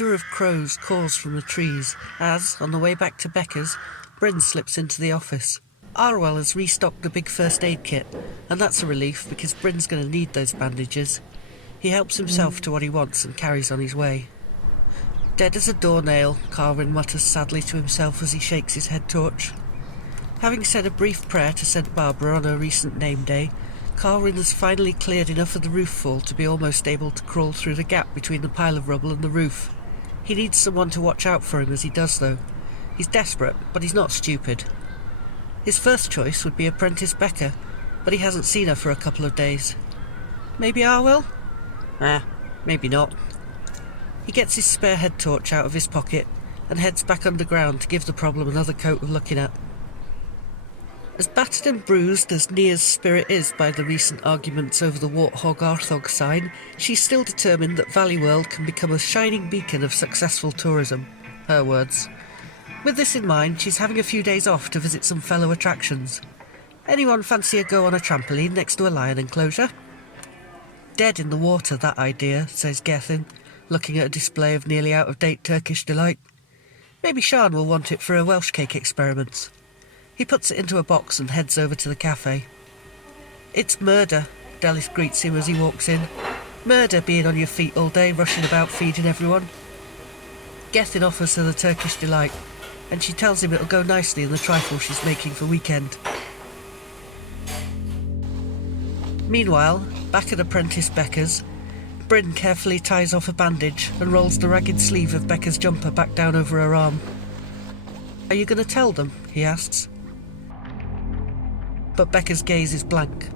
litter of crows caws from the trees as, on the way back to Becca's, Bryn slips into the office. Arwell has restocked the big first aid kit, and that's a relief because Bryn's going to need those bandages. He helps himself to what he wants and carries on his way. Dead as a doornail, Carwyn mutters sadly to himself as he shakes his head torch. Having said a brief prayer to St. Barbara on her recent name day, Carwyn has finally cleared enough of the roof fall to be almost able to crawl through the gap between the pile of rubble and the roof. He needs someone to watch out for him as he does, though. He's desperate, but he's not stupid. His first choice would be apprentice Becca, but he hasn't seen her for a couple of days. Maybe Arwell? Maybe not. He gets his spare head torch out of his pocket and heads back underground to give the problem another coat of looking at. As battered and bruised as Nia's spirit is by the recent arguments over the warthog sign, she's still determined that Valley World can become a shining beacon of successful tourism. Her words. With this in mind, she's having a few days off to visit some fellow attractions. Anyone fancy a go on a trampoline next to a lion enclosure? Dead in the water, that idea, says Gethin, looking at a display of nearly out-of-date Turkish delight. Maybe Sian will want it for her Welsh cake experiments. He puts it into a box and heads over to the café. It's murder, Dallas greets him as he walks in. Murder being on your feet all day, rushing about feeding everyone. Gethin offers her the Turkish delight, and she tells him it'll go nicely in the trifle she's making for weekend. Meanwhile, back at apprentice Becca's, Bryn carefully ties off a bandage and rolls the ragged sleeve of Becca's jumper back down over her arm. "Are you going to tell them?" he asks. But Becca's gaze is blank.